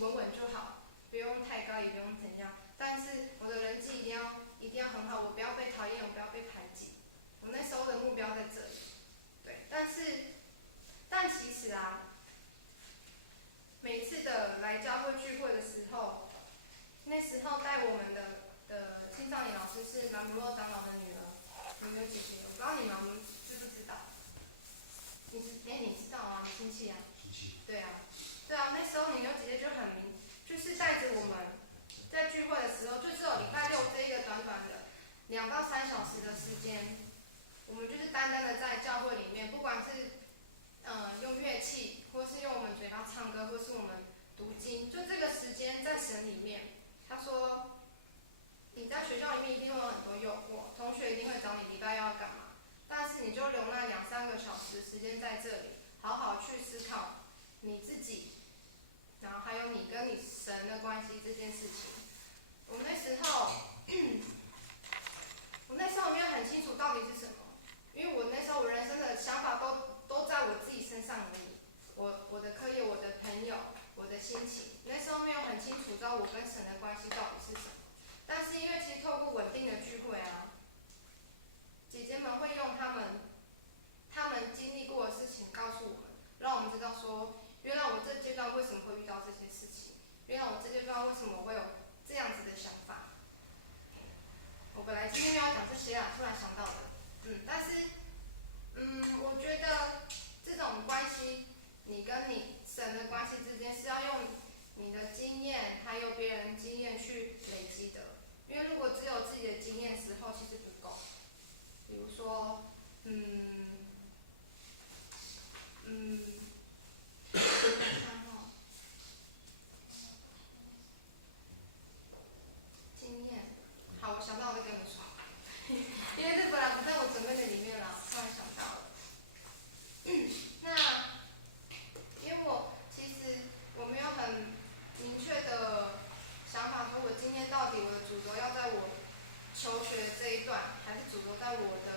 稳稳就好，不用太高，也不用怎样。但是我的人际一定要很好，我不要被讨厌，我不要被排挤。我那时候的目标在这里，对。但其实啊，每次的来教会聚会的时候，那时候带我们的青少年老师是马姆洛长老的女儿，姐姐。我不知道你们知不知道？你知道啊？你亲戚啊？亲戚。对啊，对啊，那时候女儿姐姐就很就是带着我们在聚会的时候，就只有礼拜六这一个短短的2到3小时的时间，我们就是单单的在教会里面，不管是用乐器，或是用我们嘴巴唱歌，或是我们读经，就这个时间在神里面。他说，你在学校里面一定会有很多诱惑，同学一定会找你礼拜要干嘛，但是你就留那2、3个小时的时间在这里，好好去思考你自己，然后还有你跟你神的关系这件事情。我那时候没有很清楚到底是什么，因为我那时候我人生的想法都在我自己身上而已。我的课业，我的朋友，我的心情，那时候没有很清楚知道我跟神的关系到底是什么。但是因为其实透过稳定的聚会啊，姐姐们会用他们经历过的事情告诉我们，让我们知道说，原来我这阶段为什么会遇到这些事情，原来我这阶段为什么会有这样子的想法。我本来今天没有讲这些啊，突然想到的。但是我觉得这种关系，你跟你神的关系之间是要用你的经验，还有别人经验去累积的。因为如果只有自己的经验的时候，其实不够。比如说，经验。好，我想到我再跟你们说，因为这本来不在我准备的里面了，突然想到了。那因为其实我没有很明确的想法，说我今天到底我的主轴要在我求学这一段，还是主轴在我的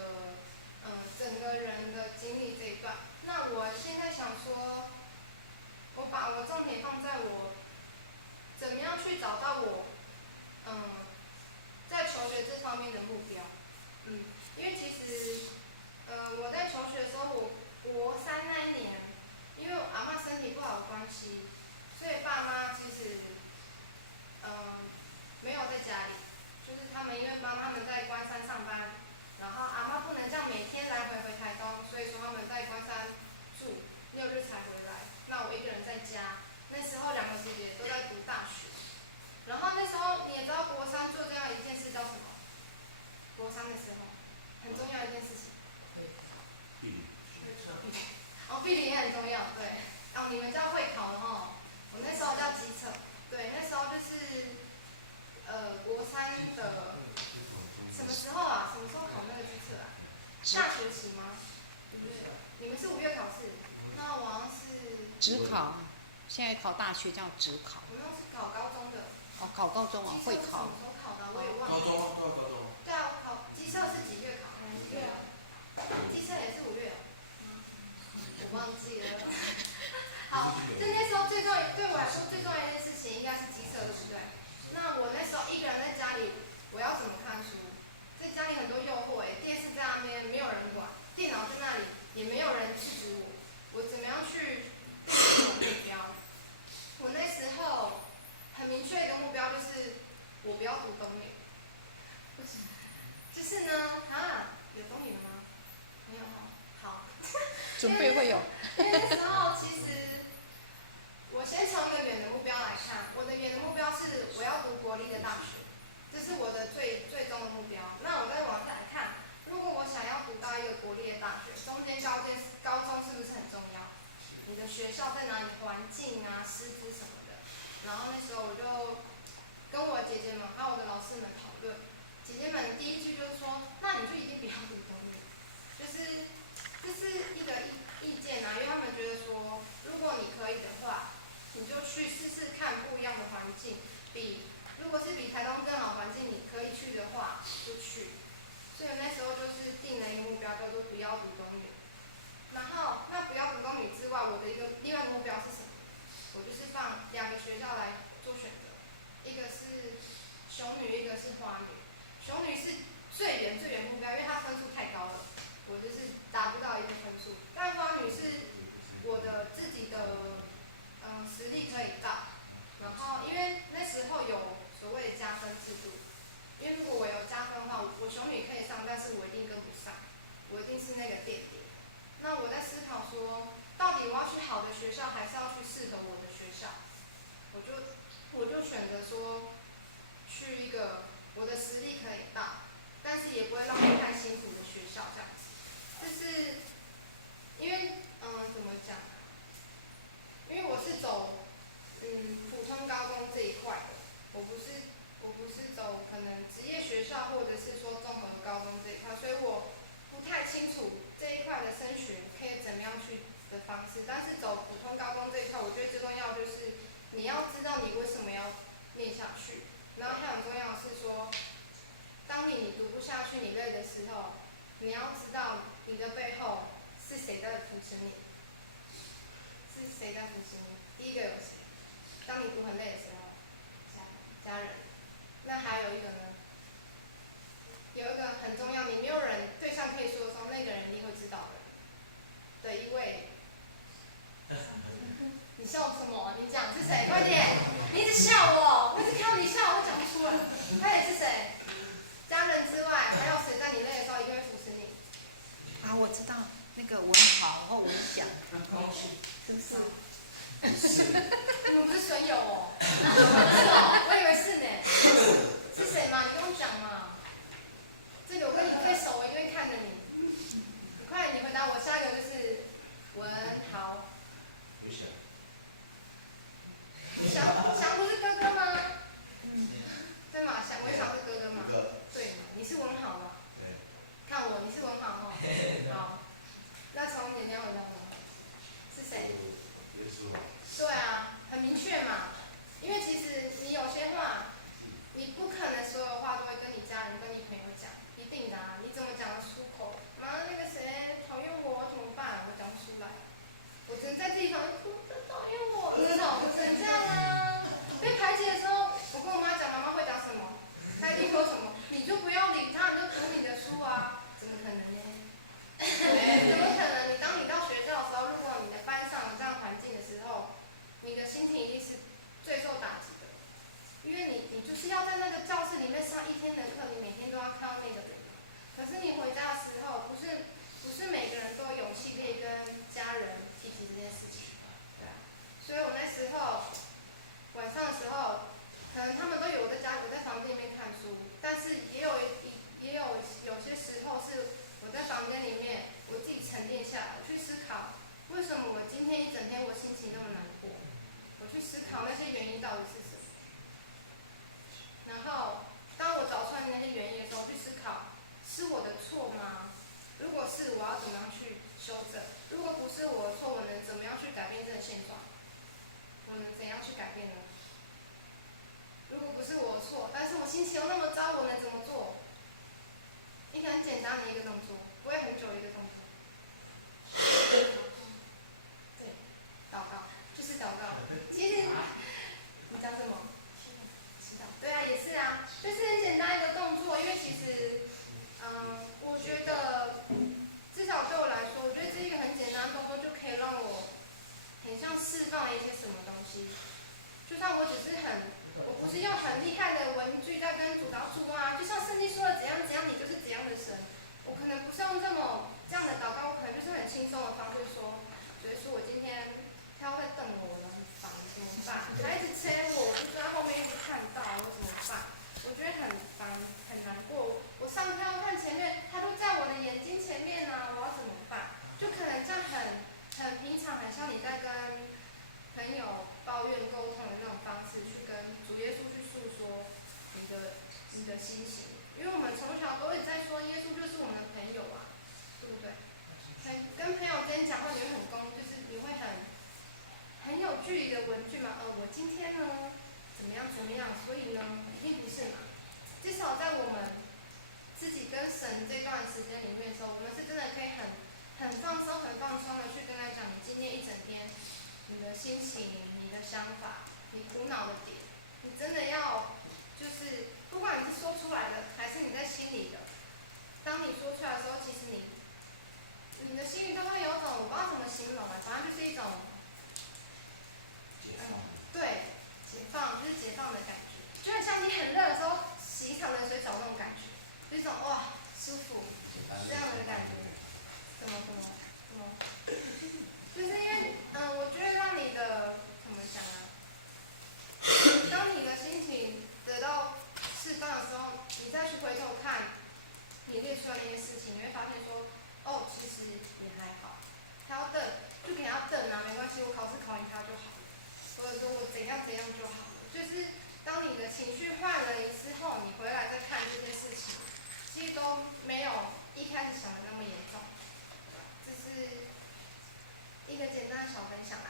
整个人的经历这一段。那我现在想说，我把我重点放在我怎么样去找到我在求学这方面的目标。因为其实我在求学的时候，我国3那一年，因为我阿嬤身体不好的关系，所以爸妈其实没有在家里，就是因为妈妈他们在关山上班，然后阿嬤不能这样每天来回台东，所以说他们在关山住，6日才回来。那我一个人在家，那时候2个姐姐都在读大学，然后那时候你也知道国3做这样一件事叫什么？国3的时候，很重要一件事情。地理也很重要，对。你们叫会考的哈，我那时候叫基测，对，那时候就是国3的什么时候啊？什么时候考那个基测啊？下学期吗？你们是5月考试，那我好像是指考，现在考大学叫指考。我那是考高中的。考高中啊，会考。什么时候考的？我也忘了。高中啊，高中。对啊，我考基测是几月考？几月啊？基测也是5月。我忘记了。好，就那时候对我来说最重要的一件事情应该是基测，对不对？那我那时候一个人在家里，我要怎么看书？在家里很多诱惑电视在那边没有人管，电脑在那里也没有人制止我，我怎么样去定这种目标？我那时候很明确一个目标就是，我不要读东语。就是呢，有东语了吗？没有哈。好。准备会有。因为那时候其实，我先从一个远的目标来看，我的远的目标是我要读国立的大学，这是我的最终的目标。那我再往下来看，如果我想要读到一个国立的大学，中间高中是不是很重要？你的学校在哪里？环境啊，师资什么的。然后那时候我就跟我姐姐们还有我的老师们讨论，姐姐们第一句就是说，那你就一定不要读东语，就是这是一个意见啊，因为他们觉得说，如果你可以的话，你就去试试看不一样的环境，如果是比台东更好环境你可以去的话，就去。所以那时候就是定了一个目标，叫做不要读东语。然后那不要读东语之外，我的另外一个目标是什么？我就是放2个学校来做选择，一个是雄女，一个是花女。雄女是最远目标，因为她分数太高了，我就是达不到一个分数。但花女是我的自己的实力可以到，然后因为那时候有所谓的加分制度，因为如果我有加分的话，我雄女可以上，但是我一定跟不上，我一定是那个垫底。那我在思考说，到底我要去好的学校，还是要去适合我的学校？我就选择说，去一个我的实力可以到，但是也不会让我太辛苦的学校这样子。就是因为怎么讲？因为我是走普通高中这一块的，我不是走可能职业学校或者是说综合高中这一块，所以我不太清楚这一块的升学可以怎么样去的方式。但是走普通高中这一块，我觉得最重要就是你要知道你为什么要念下去，然后还很重要的是说，当你读不下去、你累的时候，你要知道你的背后是谁在扶持你，是谁在扶持你。第一个有谁？当你读很累的时候，家人。那还有一个呢？有一个很重要，你没有人对象可以说的时候，那个人一定会知道的一位。你笑什么？你讲是谁？快点！你一直笑我，我一直看到你笑，我讲不出来。快点是谁？家人之外，还有谁在你累的时候一定会扶持你？啊，我知道那个文豪或文祥，是不是？你们不是损友哦？是哦，我以为是呢。是谁嘛？你跟我讲嘛。这个我跟你最熟，我一定会看着你。你快点，你回答我。下一个就是文豪。翔不是哥哥吗？对嘛，文翔是哥哥嘛？对嘛，你是文豪嘛？对。看我，你是文豪哦。好，那从你那回答我，是谁？对啊，很明确嘛。因为其实你有些话，你不可能所有话都会跟你家人、跟你朋友讲，一定的啊。你怎么讲得出口？妈，那个谁讨厌我怎么办？我讲不出来。我只能在自己房间哭，他讨厌我，这种我只能这样啊。被排挤的时候，我跟我妈讲，妈妈会讲什么？她一定说什么？你就不要理他，你就读你的书啊。怎么可能呢？怎么可能？当你到学校的时候，如果你的班上有这样环境的时候，你的心情一定是最受打击的，因为你就是要在那个教室里面上一天的课，你每天都要看到那个人。可是你回家的时候，不是每个人都有勇气可以跟家人提起这件事情，对啊。所以我那时候晚上的时候，可能他们都有我在房间里面看书，但是也有些时候是我在房间里面我自己沉淀下来，去思考为什么我今天一整天我心情那么难过，我去思考那些原因到底是什么。然后当我找出来那些原因的时候，去思考是我的错吗？如果是，我要怎么样去修正？如果不是我的错，我能怎么样去改变这个现状？我能怎样去改变呢？如果不是我的错，但是我心情又那么糟，我能怎么做？一个很简单的一个动作，不会很久的一个动作。对，祷告就是祷告。其实你讲什么？祈祷。对啊，也是啊，就是很简单一个动作，因为其实，我觉得至少对我来说，我觉得这一个很简单的动作就可以让我很像释放了一些什么东西。就算我不是用很厉害的文句在跟主祷主啊，就像圣经说的怎样怎样，你就是怎样的神。我可能不是用这样的祷告，我可能就是很轻松的方式说，所以说我今天他会瞪我了，很烦，怎么办？他一直催我，我就在后面一直看到，我怎么办？我觉得很烦，很难过。我上课要看前面，他都在我的眼睛前面呢、我要怎么办？就可能这样很平常，很像你在跟朋友抱怨沟通的那种方式，去跟主耶稣去诉说你的心情。因为我们从小都一直在说，耶稣就是我们的朋友啊，对不对？跟朋友之间讲话，你会就是你会很有距离的文句嘛。我今天呢怎么样，所以呢一定不是嘛。至少在我们自己跟神这段时间里面的时候，我们是真的可以很放松的去跟他讲，你今天一整天你的心情、你的想法，你苦恼的点，你真的要就是不管你是说出来的还是你在心里的，当你说出来的时候，其实你的心里都会有种我不知道怎么形容啊，反正就是一种对解放，就是解放的感觉，就很像你很热的时候洗一场冷水澡那种感觉，就一种哇舒服这样的感觉。怎么？就是因为我觉得让你的怎么讲啊？当你的心情得到释放的时候，你再去回头看你列出来那些事情，你会发现说，哦，其实也还好。他要瞪就给他瞪啊，没关系，我考试考赢他就好了，或者说我怎样怎样就好了。就是当你的情绪换了之后，你回来再看这些事情，其实都没有一开始想的那么严重。这是一个简单的小分享啦，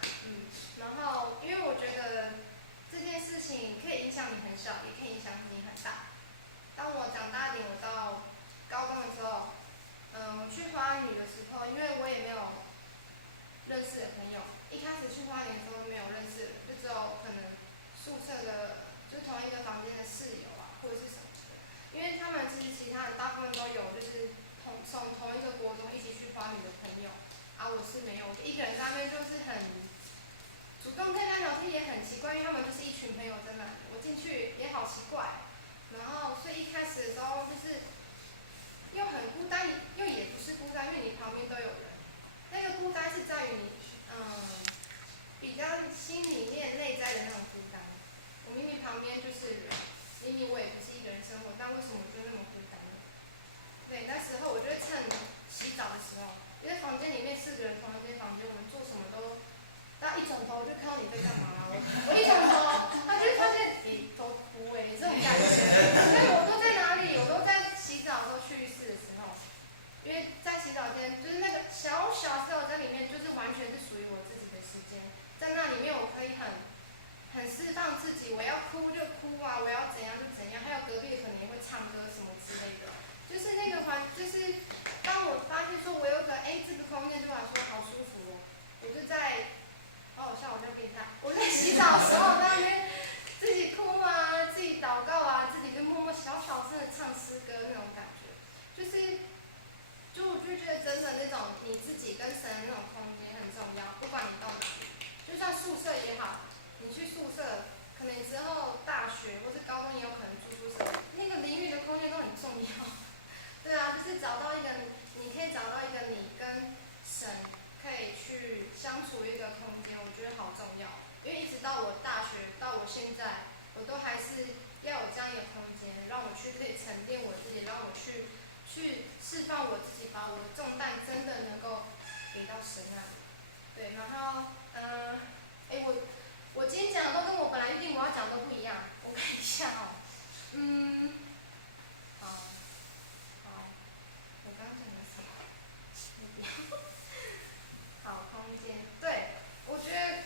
然后因为我觉得这件事情可以影响你很小，也可以影响你很大。当我长大一点，我到高中的时候，我去花女的时候，因为我也没有认识的朋友，一开始去花莲的时候没有认识的人，就只有可能宿舍的，就同一个房间的室友啊，或者是什么的。因为他们其他人大部分都有，就是从同一个国中一起去花莲的朋友，我是没有，我就一个人在那边就是很主动跟他聊天也很奇怪，因为他们就是一群朋友在那里，我进去也好奇怪。然后所以一开始的时候就是又很孤单，又也不是孤单，因为你旁边都有人。那个孤单是在于你，比较心里面内在的那种孤单。我明明旁边就是人，明明我也不是一个人生活，但为什么我就那么孤单呢？对，那时候我就会趁洗澡的时候，因为房间里面4个人同一间房间，我们做什么都，大家一转头就看到你在干嘛了。我一转头，他就发现你都不这种感觉。所以我都在哪里？我都在洗澡的时候去浴室的时候，因为在洗澡间就是那个小洗手间里面，就是完全是属于我自己的时间，在那里面我可以很释放自己，我要哭就哭啊，我要怎样就怎样，还有隔壁可能也会唱歌什么之类的，就是那个就是当我发现说我有个这个空间对我来说好舒服哦，我就在，好像我在变态，我在洗澡的时候在那边自己哭啊，自己祷告啊，自己就默默小声的唱诗歌那种感觉，我就觉得真的那种你自己跟神的那种空间很重要，不管你到哪里，就算宿舍也好，你去宿舍，可能之后大学或是高中也有可能住宿舍，那个淋浴的空间都很重要。对啊，就是找到一个，你可以找到一个你跟神可以去相处一个空间，我觉得好重要。因为一直到我大学，到我现在，我都还是要有这样一个空间，让我去可以沉淀我自己，让我去释放我自己，把我的重担真的能够给到神那里。对，然后我今天讲的都跟我本来预定我要讲的都不一样，我看一下哦，好，我刚刚讲的什么？好，空间，对，我觉得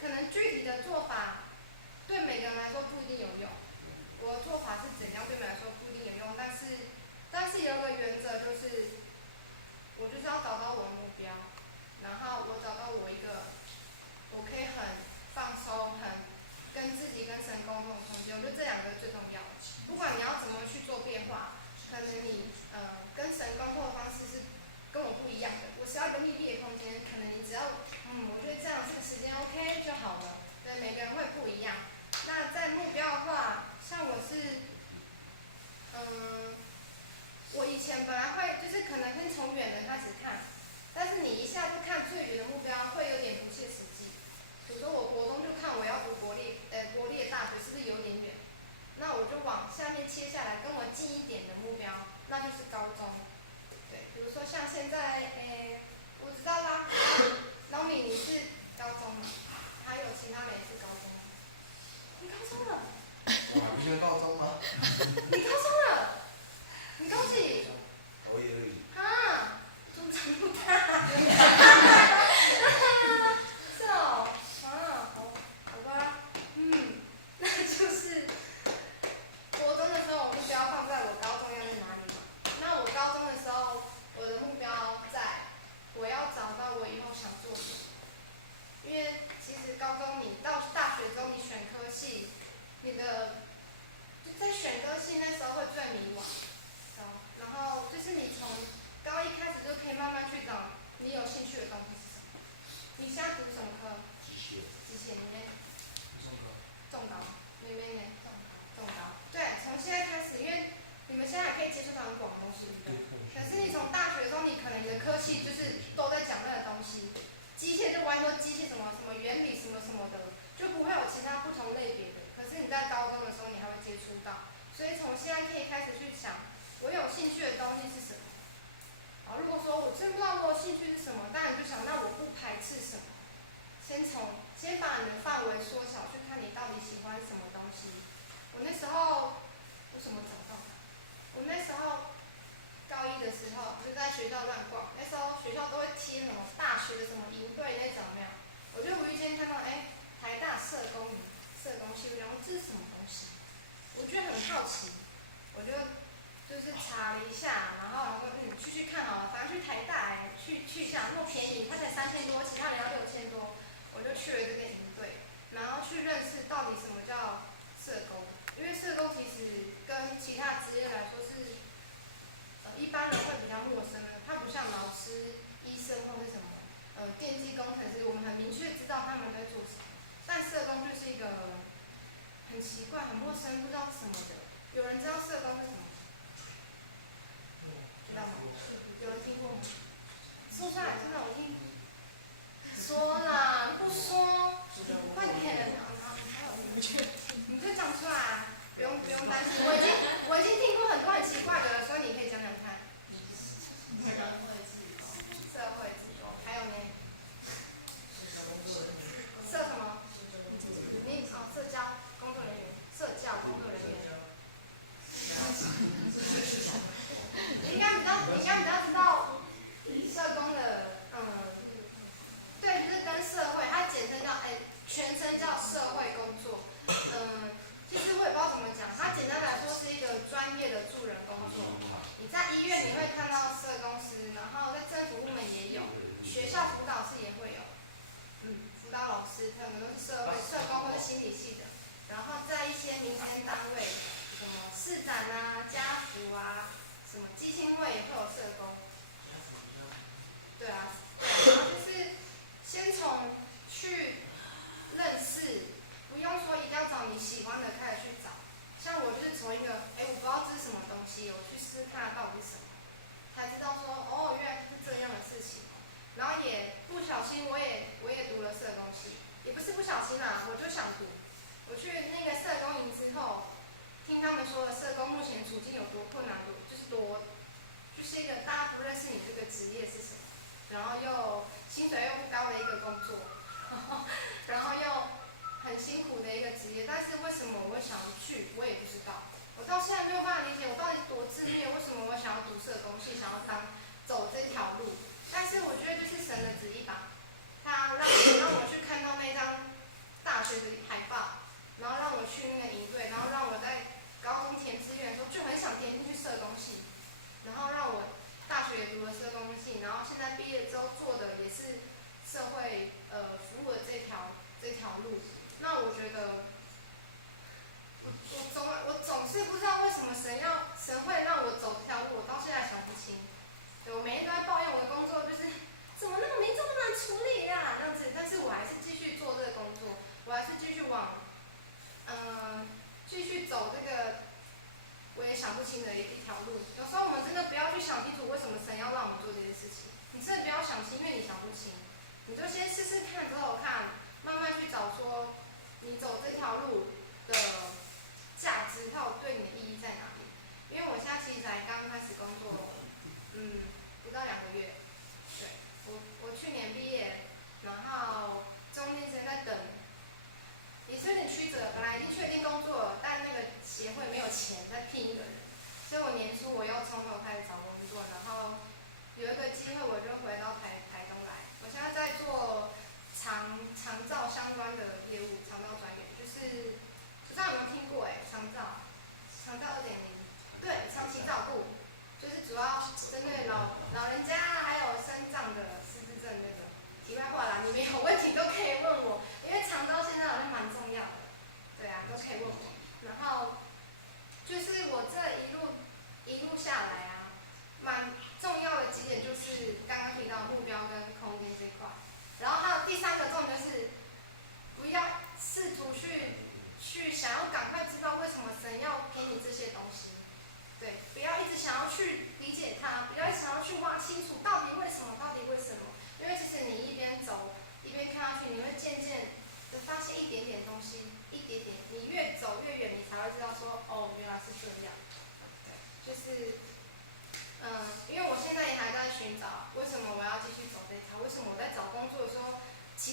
可能具体的做法对每个人来说不一定有用。我的做法是怎样，对你们来说不一定有用，但是有一个原则就是，我就是要找到我的目标，然后我找到我一个我可以很放松、很跟自己跟神沟通的空间，我觉得这2个最重要。不管你要怎么去做变化，可能你跟神沟通的方式是跟我不一样的，我是要一个密闭的空间，可能你只要我觉得这样这个时间 OK 就好了。对，每个人会不一样。那在目标的话，像我是我以前本来会就是可能会从远的开始看，但是你一下就看最远的目标，会有点不切实际。比如说我国中就看我要读国立大学是不是有点远？那我就往下面切下来，跟我近一点的目标，那就是高中。对，比如说像现在，我知道你现在读什么科？机械。机械里面。中科。重导，妹妹呢？重导。对，从现在开始，因为你们现在可以接触到很广的东西，对不对？可是你从大学中，你可能你的科系就是都在讲那个东西，机械就完全说机械什么什么原理什么什么的，就不会有其他不同类别的。可是你在高中的时候，你还会接触到，所以从现在可以开始去想，我有兴趣的东西是什么。好，如果说我真不知道我有兴趣是什么，当然就想，那我不排斥什么。先把你的范围缩小，去看你到底喜欢什么东西。我那时候我怎么找到的？我那时候高一的时候就在学校乱逛，那时候学校都会贴什么大学的什么营队那种，没有？我就无意间看到，台大社工系，然后这是什么东西？我觉得很好奇，我就是查了一下，然后去看好了，反正去台大去一下，那么便宜，它才3000多，其他人要6000多。我就去了这个营队，然后去认识到底什么叫社工，因为社工其实跟其他职业来说是，一般人会比较陌生的，它不像老师、医生或是什么，电机工程师，我们很明确知道他们在做什么，但社工就是一个很奇怪、很陌生、不知道是什么的。有人知道社工是什么？知道吗？有人听过吗？说出来，真的我听。说啦，你不说，快点！你就讲出来，不用担心。我已经听过很多很奇怪的了，所以你可以讲讲看。社会自由，还有呢？社什么？社交工作人员，社教工作人员。你应该比较知道社工的，对，就是跟社会，它简称叫全称叫社会工作。其实我也不知道怎么讲，它简单来说是一个专业的助人工作。你在医院你会看到社工师，然后在政府部门也有，学校辅导室也会有，辅导老师可能都是社工或是心理系的。然后在一些民间单位，什么市长啊、家福啊，什么基金会也会有社工。对啊，然后就是先从去认识，不用说一定要找你喜欢的开始去找。像我就是从一个我不知道这是什么东西，我去试试看到底是什么，才知道说原来是这样的事情。然后也不小心我也读了社工系，也不是不小心啦，我就想读。我去那个社工营之后，听他们说的社工目前处境有多困难，就是一个大家不认识你这个职业是什么，然后又薪水又不高的一个工作，然后又很辛苦的一个职业。但是为什么我会想去，我也不知道。我到现在没有办法理解我到底多自虐，为什么我想要读社工系，想要走这条路。但是我觉得就是神的旨意吧，他让我去看到那张大学的海报，然后让我去那个营队，然后让我在高中填志愿的时候就很想填进去社工系，然后让我大学也读了社工系，然后现在毕业之后做的也是社会服务的这条路。那我觉得我总是不知道为什么神会让我走这条路，我到现在想不清。对，我每天都在抱怨我的工作，就是怎么那么没这么难处理呀、这样子。但是我还是继续做这个工作，我还是继续继续走这个我也想不清的一条路。有时候我们真的不要去想清楚为什么神要让我们做这些事情，你真的不要想清，因为你想不清，你就先试试看，之后看，慢慢去找说你走这条路的价值，还有对你的意义在哪里。因为我现在其实才刚开始工作，不到2个月。对，我去年毕业，然后中间在等，也是有点曲折。本来已经确定工作了，但那个协会没有钱再聘一个人，所以我年初我又从头开始找工作，然后有一个机会我就回到台东来。我现在在做长照相关的业务，长照专员，就是不知道有没有听过长照2.0，对，长期照顾，就是主要针对老人家还有身障的失智症那个。题外话啦，你们有问题都可以问我，因为长照现在好像蛮重要的，对啊，都可以问我。然后就是我这一路下来啊，蛮重要的几点就是刚刚提到目标跟空间这块，然后还有第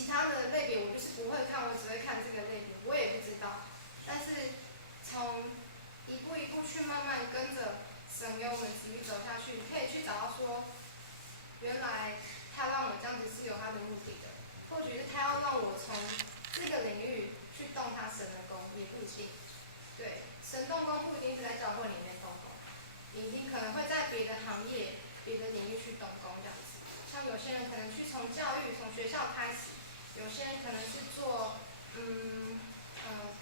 其他的类别我就是不会看，我只会看这个类别，我也不知道。但是从一步一步去慢慢跟着神给我们指引走下去，可以去找到说，原来他让我这样子是有他的目的的，或许是他要让我从这个领域去动他神的工，也不一定。对，神动工不一定是在教会里面动工，你可能会在别的行业、别的领域去动工这样子。像有些人可能去从教育、从学校开始，有些人可能是做可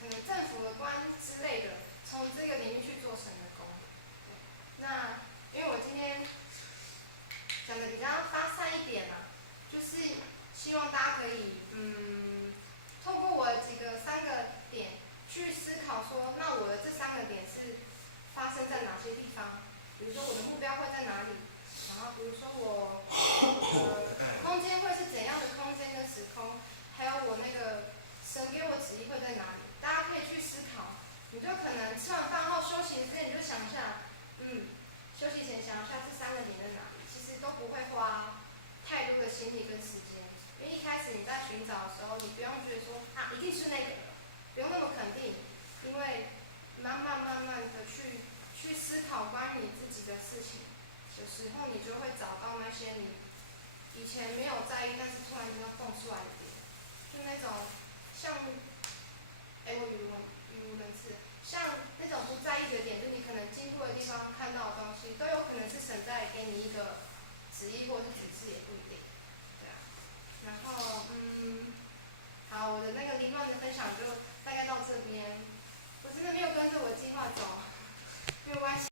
能政府的官之类的，从这个领域去做神的工。那因为我今天讲的比较发散一点啊，就是希望大家可以透过我三个点去思考说，那我的这3个点是发生在哪些地方？比如说我的目标会在哪里？然后比如说我空间会是怎样的空间跟时空？还有我那个神给我旨意会在哪里？大家可以去思考。你就可能吃完饭后休息之前，你就想一下，休息前想一下这3个点在哪里，其实都不会花太多的心力跟时间。因为一开始你在寻找的时候，你不用觉得说一定是那个，不用那么肯定，因为慢慢的去思考关于你自己的事情的时候，你就会找到那些你以前没有在意，但是突然间要蹦出来的点，就那种像